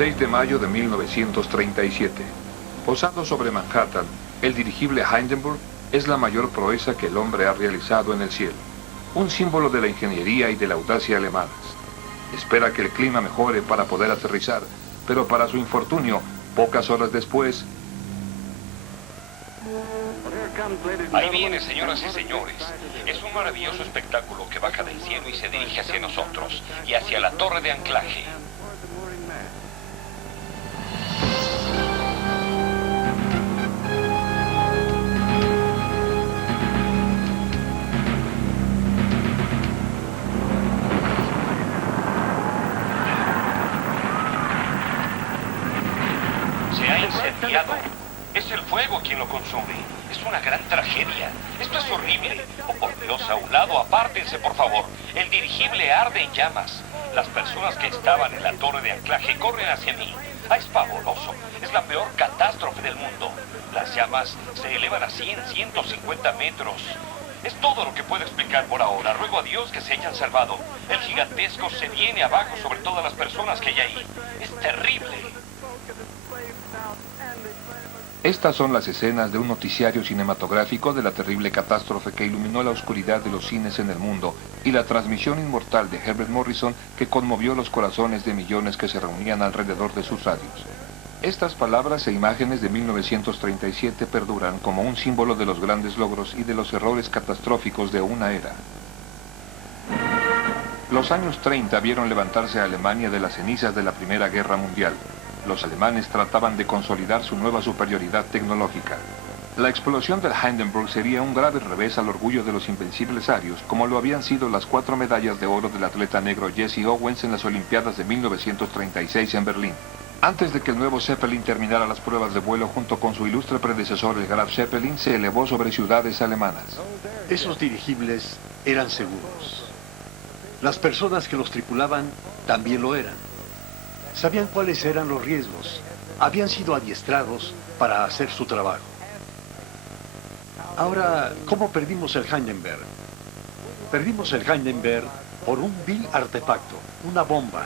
6 de mayo de 1937. Posado sobre Manhattan, el dirigible Hindenburg es la mayor proeza que el hombre ha realizado en el cielo. Un símbolo de la ingeniería y de la audacia alemanas. Espera que el clima mejore para poder aterrizar, pero para su infortunio, pocas horas después... Ahí viene, señoras y señores. Es un maravilloso espectáculo que baja del cielo y se dirige hacia nosotros y hacia la torre de anclaje. Se ha incendiado. Es el fuego quien lo consume. Es una gran tragedia. Esto es horrible. Oh, por Dios, a un lado, apártense, por favor. El dirigible arde en llamas. Las personas que estaban en la torre de anclaje corren hacia mí. Ah, es pavoroso. Es la peor catástrofe del mundo. Las llamas se elevan a 100, 150 metros. Es todo lo que puedo explicar por ahora. Ruego a Dios que se hayan salvado. El gigantesco se viene abajo sobre todas las personas que hay ahí. Es terrible. Estas son las escenas de un noticiario cinematográfico de la terrible catástrofe que iluminó la oscuridad de los cines en el mundo y la transmisión inmortal de Herbert Morrison que conmovió los corazones de millones que se reunían alrededor de sus radios. Estas palabras e imágenes de 1937 perduran como un símbolo de los grandes logros y de los errores catastróficos de una era. Los años 30 vieron levantarse a Alemania de las cenizas de la Primera Guerra Mundial. Los alemanes trataban de consolidar su nueva superioridad tecnológica. La explosión del Hindenburg sería un grave revés al orgullo de los invencibles arios, como lo habían sido las 4 medallas de oro del atleta negro Jesse Owens en las Olimpiadas de 1936 en Berlín. Antes de que el nuevo Zeppelin terminara las pruebas de vuelo junto con su ilustre predecesor, el Graf Zeppelin, se elevó sobre ciudades alemanas. Esos dirigibles eran seguros. Las personas que los tripulaban también lo eran. Sabían cuáles eran los riesgos. Habían sido adiestrados para hacer su trabajo. Ahora, ¿cómo perdimos el Hindenburg? Perdimos el Hindenburg por un vil artefacto, una bomba.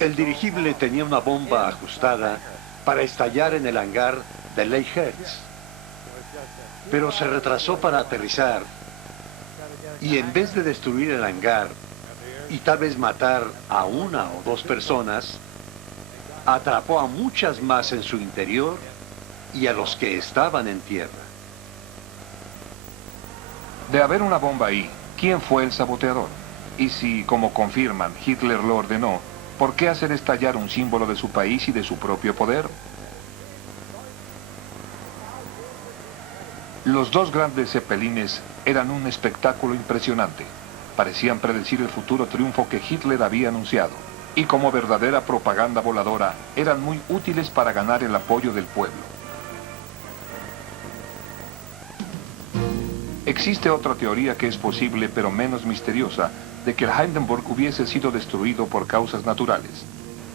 El dirigible tenía una bomba ajustada para estallar en el hangar de Lake Hertz. Pero se retrasó para aterrizar y en vez de destruir el hangar y tal vez matar a 1 o 2 personas, atrapó a muchas más en su interior y a los que estaban en tierra. De haber una bomba ahí, ¿quién fue el saboteador? Y si, como confirman, Hitler lo ordenó, ¿por qué hacer estallar un símbolo de su país y de su propio poder? Los 2 grandes zeppelines eran un espectáculo impresionante. Parecían predecir el futuro triunfo que Hitler había anunciado. Y como verdadera propaganda voladora, eran muy útiles para ganar el apoyo del pueblo. Existe otra teoría que es posible, pero menos misteriosa, de que el Hindenburg hubiese sido destruido por causas naturales.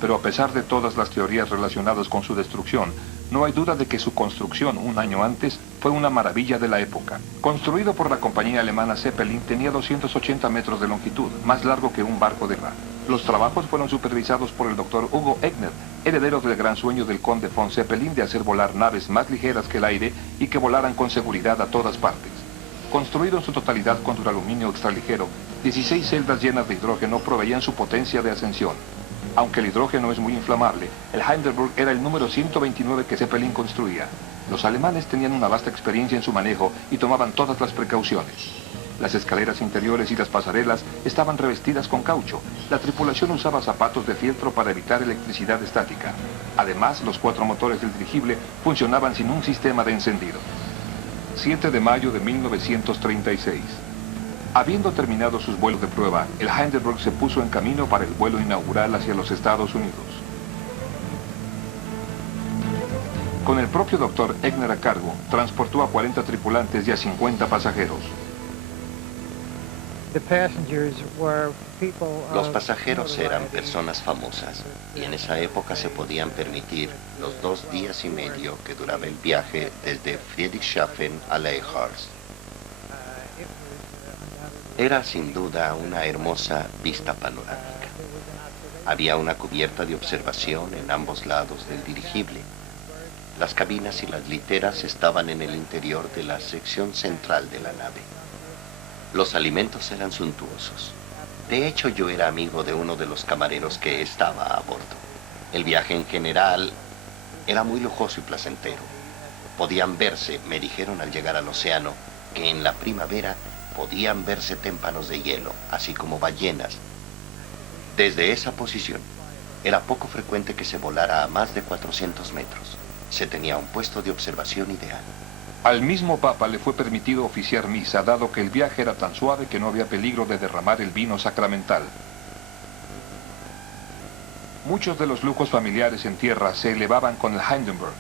Pero a pesar de todas las teorías relacionadas con su destrucción, no hay duda de que su construcción un año antes fue una maravilla de la época. Construido por la compañía alemana Zeppelin, tenía 280 metros de longitud, más largo que un barco de guerra. Los trabajos fueron supervisados por el doctor Hugo Echner, heredero del gran sueño del conde von Zeppelin de hacer volar naves más ligeras que el aire y que volaran con seguridad a todas partes. Construido en su totalidad con duraluminio extraligero, 16 celdas llenas de hidrógeno proveían su potencia de ascensión. Aunque el hidrógeno es muy inflamable, el Hindenburg era el número 129 que Zeppelin construía. Los alemanes tenían una vasta experiencia en su manejo y tomaban todas las precauciones. Las escaleras interiores y las pasarelas estaban revestidas con caucho. La tripulación usaba zapatos de fieltro para evitar electricidad estática. Además, los 4 motores del dirigible funcionaban sin un sistema de encendido. 7 de mayo de 1936. Habiendo terminado sus vuelos de prueba, el Hindenburg se puso en camino para el vuelo inaugural hacia los Estados Unidos. Con el propio doctor Echner a cargo, transportó a 40 tripulantes y a 50 pasajeros. Los pasajeros eran personas famosas y en esa época se podían permitir los 2 días y medio que duraba el viaje desde Friedrichshafen a Leyhorst. Era sin duda una hermosa vista panorámica. Había una cubierta de observación en ambos lados del dirigible. Las cabinas y las literas estaban en el interior de la sección central de la nave. Los alimentos eran suntuosos. De hecho, yo era amigo de uno de los camareros que estaba a bordo. El viaje en general era muy lujoso y placentero. Podían verse, me dijeron al llegar al océano, que en la primavera podían verse témpanos de hielo, así como ballenas. Desde esa posición, era poco frecuente que se volara a más de 400 metros. Se tenía un puesto de observación ideal. Al mismo Papa le fue permitido oficiar misa, dado que el viaje era tan suave que no había peligro de derramar el vino sacramental. Muchos de los lujos familiares en tierra se elevaban con el Hindenburg.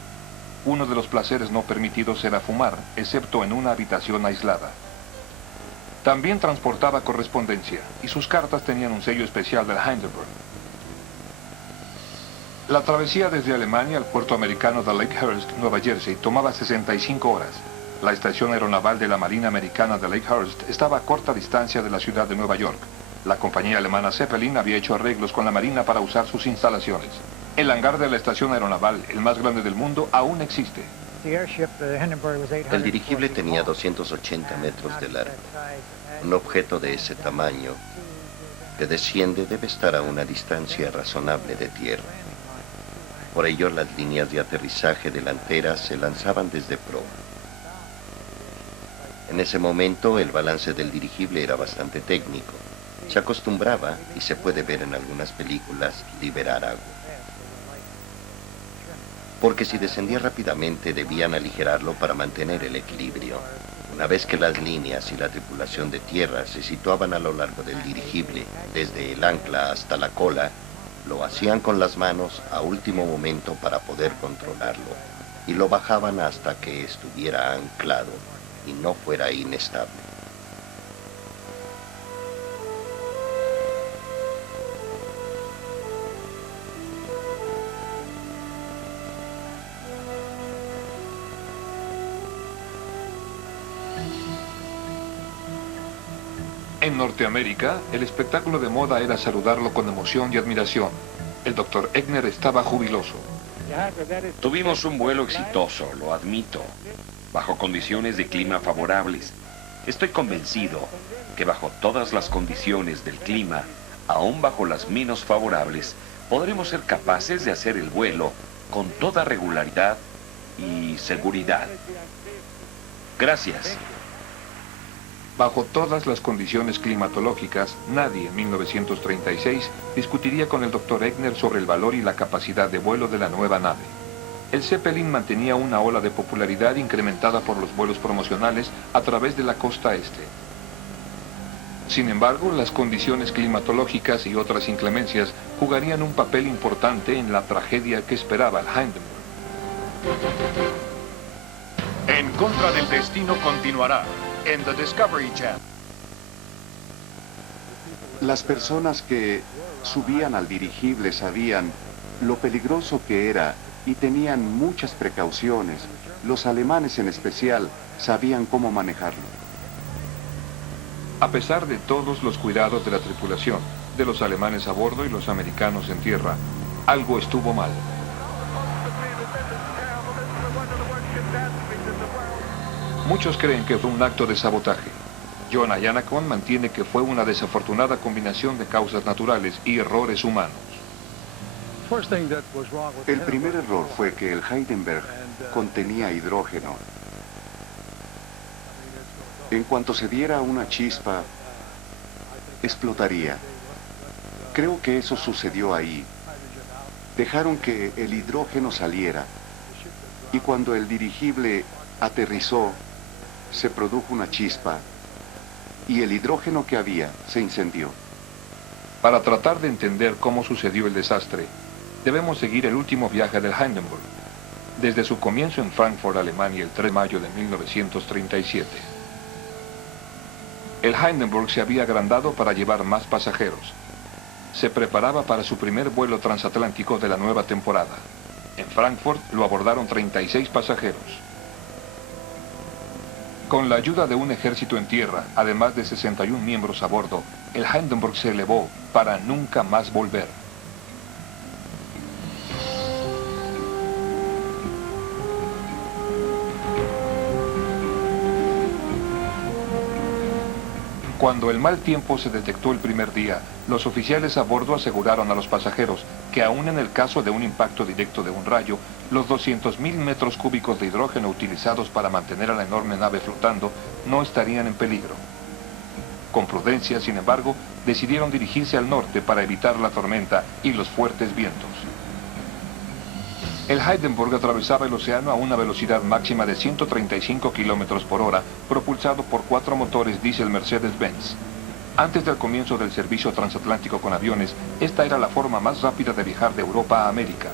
Uno de los placeres no permitidos era fumar, excepto en una habitación aislada. También transportaba correspondencia, y sus cartas tenían un sello especial del Hindenburg. La travesía desde Alemania al puerto americano de Lakehurst, Nueva Jersey, tomaba 65 horas. La estación aeronaval de la Marina Americana de Lakehurst estaba a corta distancia de la ciudad de Nueva York. La compañía alemana Zeppelin había hecho arreglos con la Marina para usar sus instalaciones. El hangar de la estación aeronaval, el más grande del mundo, aún existe. El dirigible tenía 280 metros de largo. Un objeto de ese tamaño que desciende debe estar a una distancia razonable de tierra. Por ello, las líneas de aterrizaje delanteras se lanzaban desde proa. En ese momento, el balance del dirigible era bastante técnico. Se acostumbraba, y se puede ver en algunas películas, liberar agua. Porque si descendía rápidamente, debían aligerarlo para mantener el equilibrio. Una vez que las líneas y la tripulación de tierra se situaban a lo largo del dirigible, desde el ancla hasta la cola, lo hacían con las manos a último momento para poder controlarlo, y lo bajaban hasta que estuviera anclado y no fuera inestable. En Norteamérica, el espectáculo de moda era saludarlo con emoción y admiración. El Dr. Egner estaba jubiloso. Tuvimos un vuelo exitoso, lo admito, bajo condiciones de clima favorables. Estoy convencido que bajo todas las condiciones del clima, aún bajo las menos favorables, podremos ser capaces de hacer el vuelo con toda regularidad y seguridad. Gracias. Bajo todas las condiciones climatológicas, nadie en 1936 discutiría con el Dr. Egner sobre el valor y la capacidad de vuelo de la nueva nave. El Zeppelin mantenía una ola de popularidad incrementada por los vuelos promocionales a través de la costa este. Sin embargo, las condiciones climatológicas y otras inclemencias jugarían un papel importante en la tragedia que esperaba el Hindenburg. En contra del destino continuará en The Discovery Channel. Las personas que subían al dirigible sabían lo peligroso que era y tenían muchas precauciones. Los alemanes en especial sabían cómo manejarlo. A pesar de todos los cuidados de la tripulación, de los alemanes a bordo y los americanos en tierra, algo estuvo mal. Muchos creen que fue un acto de sabotaje. John Ayanakon mantiene que fue una desafortunada combinación de causas naturales y errores humanos. El primer error fue que el Hindenburg contenía hidrógeno. En cuanto se diera una chispa, explotaría. Creo que eso sucedió ahí. Dejaron que el hidrógeno saliera, y cuando el dirigible aterrizó, se produjo una chispa, y el hidrógeno que había se incendió. Para tratar de entender cómo sucedió el desastre, debemos seguir el último viaje del Hindenburg, desde su comienzo en Frankfurt, Alemania, el 3 de mayo de 1937. El Hindenburg se había agrandado para llevar más pasajeros. Se preparaba para su primer vuelo transatlántico de la nueva temporada. En Frankfurt lo abordaron 36 pasajeros. Con la ayuda de un ejército en tierra, además de 61 miembros a bordo, el Hindenburg se elevó para nunca más volver. Cuando el mal tiempo se detectó el primer día, los oficiales a bordo aseguraron a los pasajeros que aún en el caso de un impacto directo de un rayo, los 200.000 metros cúbicos de hidrógeno utilizados para mantener a la enorme nave flotando no estarían en peligro. Con prudencia, sin embargo, decidieron dirigirse al norte para evitar la tormenta y los fuertes vientos. El Hindenburg atravesaba el océano a una velocidad máxima de 135 kilómetros por hora, propulsado por 4 motores diésel Mercedes-Benz. Antes del comienzo del servicio transatlántico con aviones, esta era la forma más rápida de viajar de Europa a América.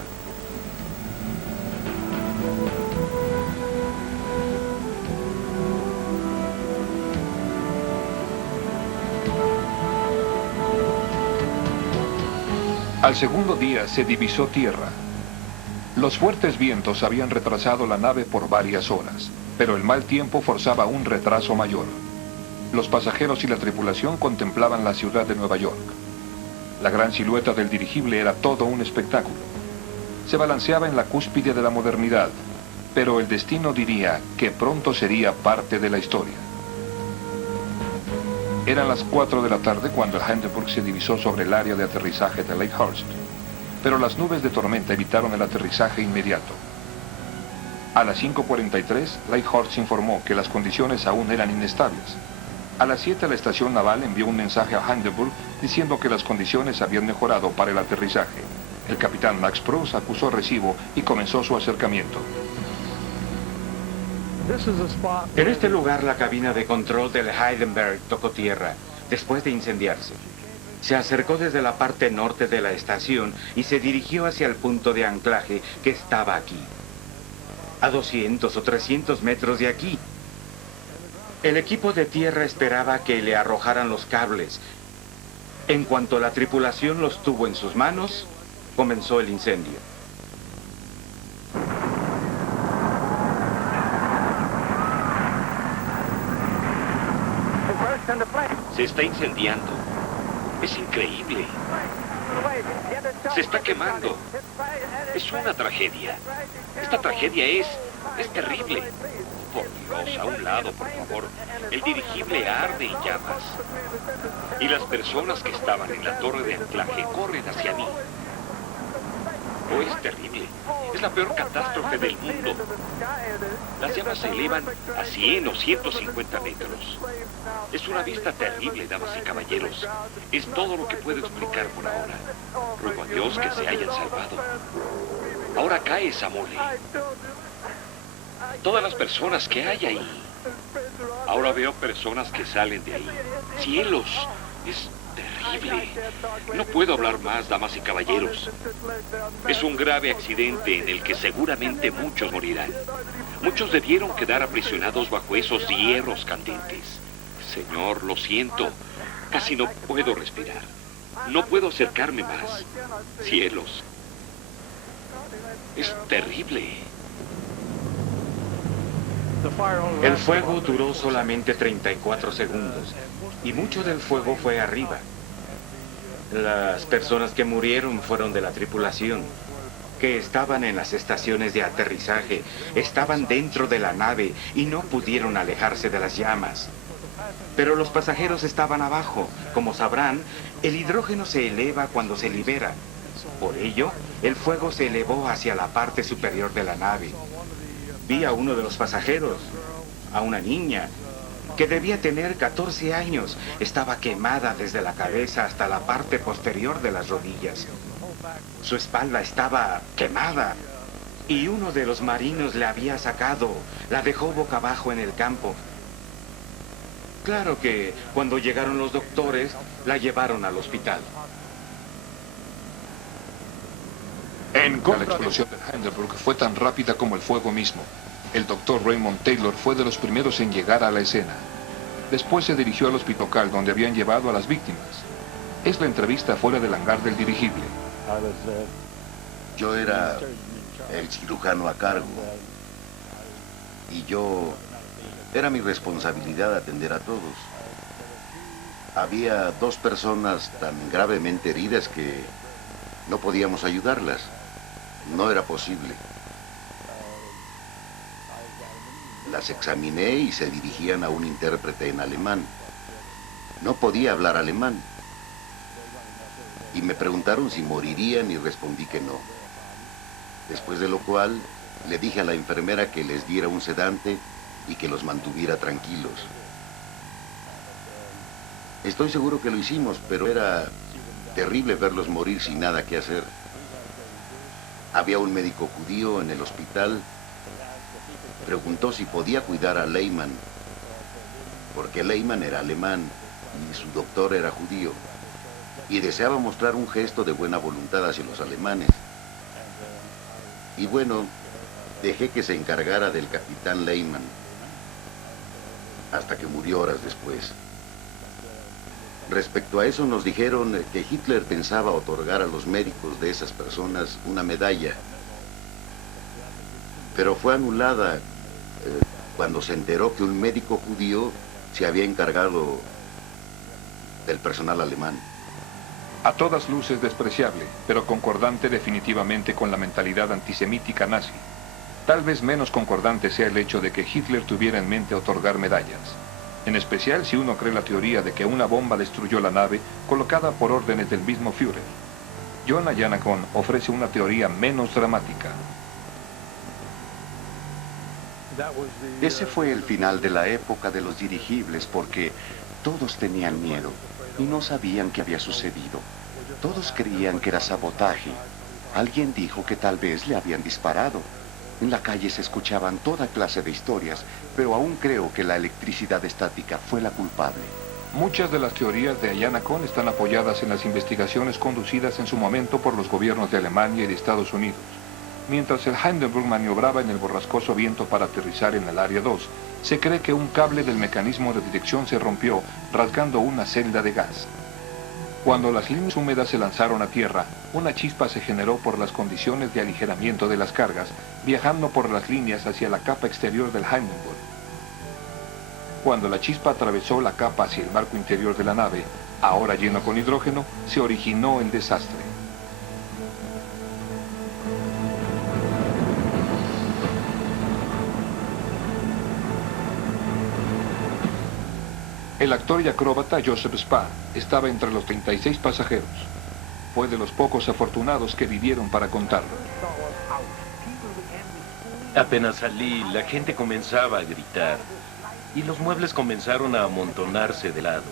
Al segundo día se divisó tierra. Los fuertes vientos habían retrasado la nave por varias horas, pero el mal tiempo forzaba un retraso mayor. Los pasajeros y la tripulación contemplaban la ciudad de Nueva York. La gran silueta del dirigible era todo un espectáculo. Se balanceaba en la cúspide de la modernidad, pero el destino diría que pronto sería parte de la historia. Eran las 4 de la tarde cuando el Hindenburg se divisó sobre el área de aterrizaje de Lakehurst, pero las nubes de tormenta evitaron el aterrizaje inmediato. A las 5:43, Lakehurst informó que las condiciones aún eran inestables. A las 7 la estación naval envió un mensaje a Hindenburg diciendo que las condiciones habían mejorado para el aterrizaje. El capitán Max Proust acusó recibo y comenzó su acercamiento. En este lugar la cabina de control del Hindenburg tocó tierra después de incendiarse. Se acercó desde la parte norte de la estación y se dirigió hacia el punto de anclaje que estaba aquí, a 200 o 300 metros de aquí. El equipo de tierra esperaba que le arrojaran los cables. En cuanto la tripulación los tuvo en sus manos, comenzó el incendio. Se está incendiando. Es increíble. Se está quemando. Es una tragedia. Esta tragedia es terrible. Por Dios, a un lado, por favor. El dirigible arde en llamas. Y las personas que estaban en la torre de anclaje corren hacia mí. Oh, es terrible. Es la peor catástrofe del mundo. Las llamas se elevan a 100 o 150 metros. Es una vista terrible, damas y caballeros. Es todo lo que puedo explicar por ahora. Ruego a Dios que se hayan salvado. Ahora cae esa mole. Todas las personas que hay ahí. Ahora veo personas que salen de ahí. ¡Cielos! Es terrible. No puedo hablar más, damas y caballeros. Es un grave accidente en el que seguramente muchos morirán. Muchos debieron quedar aprisionados bajo esos hierros candentes. Señor, lo siento. Casi no puedo respirar. No puedo acercarme más. Cielos. Es terrible. El fuego duró solamente 34 segundos y mucho del fuego fue arriba. Las personas que murieron fueron de la tripulación, que estaban en las estaciones de aterrizaje, estaban dentro de la nave y no pudieron alejarse de las llamas. Pero los pasajeros estaban abajo. Como sabrán, el hidrógeno se eleva cuando se libera. Por ello, el fuego se elevó hacia la parte superior de la nave. Vi a uno de los pasajeros, a una niña, que debía tener 14 años. Estaba quemada desde la cabeza hasta la parte posterior de las rodillas. Su espalda estaba quemada y uno de los marinos la había sacado, la dejó boca abajo en el campo. Claro que cuando llegaron los doctores, la llevaron al hospital. La explosión del Hindenburg fue tan rápida como el fuego mismo. El doctor Raymond Taylor fue de los primeros en llegar a la escena. Después se dirigió al hospital local donde habían llevado a las víctimas. Es la entrevista fuera del hangar del dirigible. Yo era el cirujano a cargo y era mi responsabilidad atender a todos. Había 2 personas tan gravemente heridas que no podíamos ayudarlas. No era posible. Las examiné y se dirigían a un intérprete en alemán. No podía hablar alemán. Y me preguntaron si morirían y respondí que no. Después de lo cual, le dije a la enfermera que les diera un sedante y que los mantuviera tranquilos. Estoy seguro que lo hicimos, pero era terrible verlos morir sin nada que hacer. Había un médico judío en el hospital. Preguntó si podía cuidar a Lehmann, porque Lehmann era alemán y su doctor era judío, y deseaba mostrar un gesto de buena voluntad hacia los alemanes. Y bueno, dejé que se encargara del capitán Lehmann, hasta que murió horas después. Respecto a eso nos dijeron que Hitler pensaba otorgar a los médicos de esas personas una medalla, pero fue anulada cuando se enteró que un médico judío se había encargado del personal alemán. A todas luces despreciable, pero concordante definitivamente con la mentalidad antisemítica nazi. Tal vez menos concordante sea el hecho de que Hitler tuviera en mente otorgar medallas. En especial si uno cree la teoría de que una bomba destruyó la nave colocada por órdenes del mismo Führer. John Ayanakon ofrece una teoría menos dramática. Ese fue el final de la época de los dirigibles porque todos tenían miedo y no sabían qué había sucedido. Todos creían que era sabotaje. Alguien dijo que tal vez le habían disparado. En la calle se escuchaban toda clase de historias, pero aún creo que la electricidad estática fue la culpable. Muchas de las teorías de Ayanakon están apoyadas en las investigaciones conducidas en su momento por los gobiernos de Alemania y de Estados Unidos. Mientras el Hindenburg maniobraba en el borrascoso viento para aterrizar en el Área 2, se cree que un cable del mecanismo de dirección se rompió, rasgando una celda de gas. Cuando las líneas húmedas se lanzaron a tierra, una chispa se generó por las condiciones de aligeramiento de las cargas, viajando por las líneas hacia la capa exterior del Hindenburg. Cuando la chispa atravesó la capa hacia el marco interior de la nave, ahora lleno con hidrógeno, se originó el desastre. El actor y acróbata Joseph Spahn estaba entre los 36 pasajeros. Fue de los pocos afortunados que vivieron para contarlo. Apenas salí, la gente comenzaba a gritar y los muebles comenzaron a amontonarse de lado.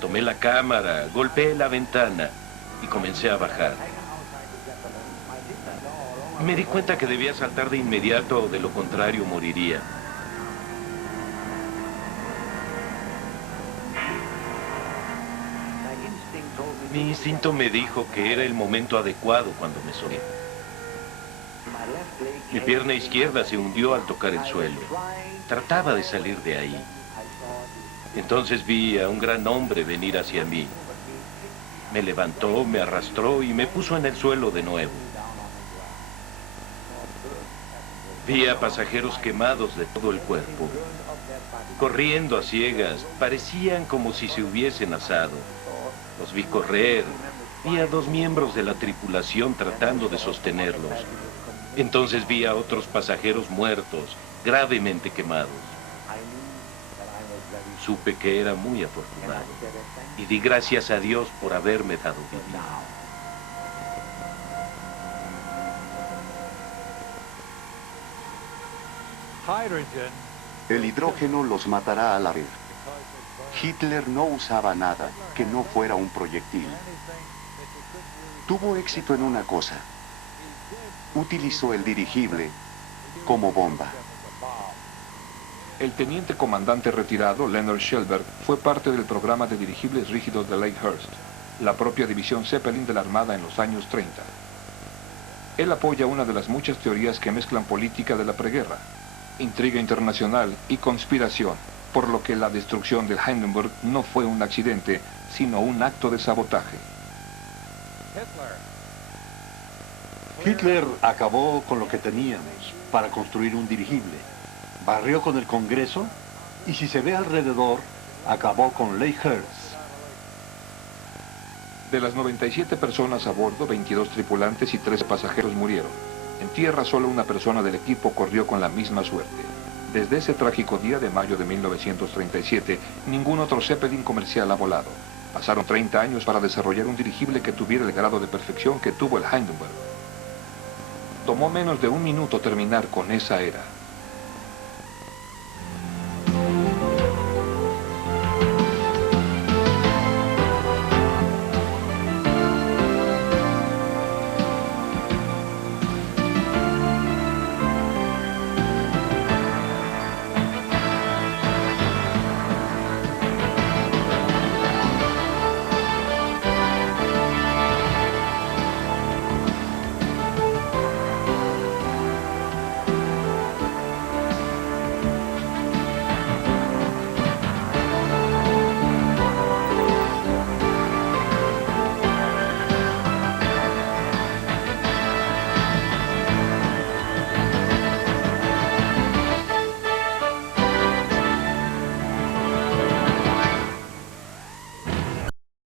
Tomé la cámara, golpeé la ventana y comencé a bajar. Me di cuenta que debía saltar de inmediato o de lo contrario moriría. Mi instinto me dijo que era el momento adecuado cuando me solté. Mi pierna izquierda se hundió al tocar el suelo. Trataba de salir de ahí. Entonces vi a un gran hombre venir hacia mí. Me levantó, me arrastró y me puso en el suelo de nuevo. Vi a pasajeros quemados de todo el cuerpo, corriendo a ciegas, parecían como si se hubiesen asado. Los vi correr, vi a 2 miembros de la tripulación tratando de sostenerlos. Entonces vi a otros pasajeros muertos, gravemente quemados. Supe que era muy afortunado y di gracias a Dios por haberme dado vida. El hidrógeno los matará a la vez. Hitler no usaba nada que no fuera un proyectil. Tuvo éxito en una cosa. Utilizó el dirigible como bomba. El teniente comandante retirado, Leonard Schellberg, fue parte del programa de dirigibles rígidos de Lakehurst, la propia división Zeppelin de la Armada en los años 30. Él apoya una de las muchas teorías que mezclan política de la preguerra, intriga internacional y conspiración, por lo que la destrucción del Hindenburg no fue un accidente, sino un acto de sabotaje. Hitler acabó con lo que teníamos para construir un dirigible. Barrió con el Congreso y, si se ve alrededor, acabó con Lakehurst. De las 97 personas a bordo, 22 tripulantes y 13 pasajeros murieron. En tierra, solo una persona del equipo corrió con la misma suerte. Desde ese trágico día de mayo de 1937, ningún otro Zeppelin comercial ha volado. Pasaron 30 años para desarrollar un dirigible que tuviera el grado de perfección que tuvo el Hindenburg. Tomó menos de un minuto terminar con esa era.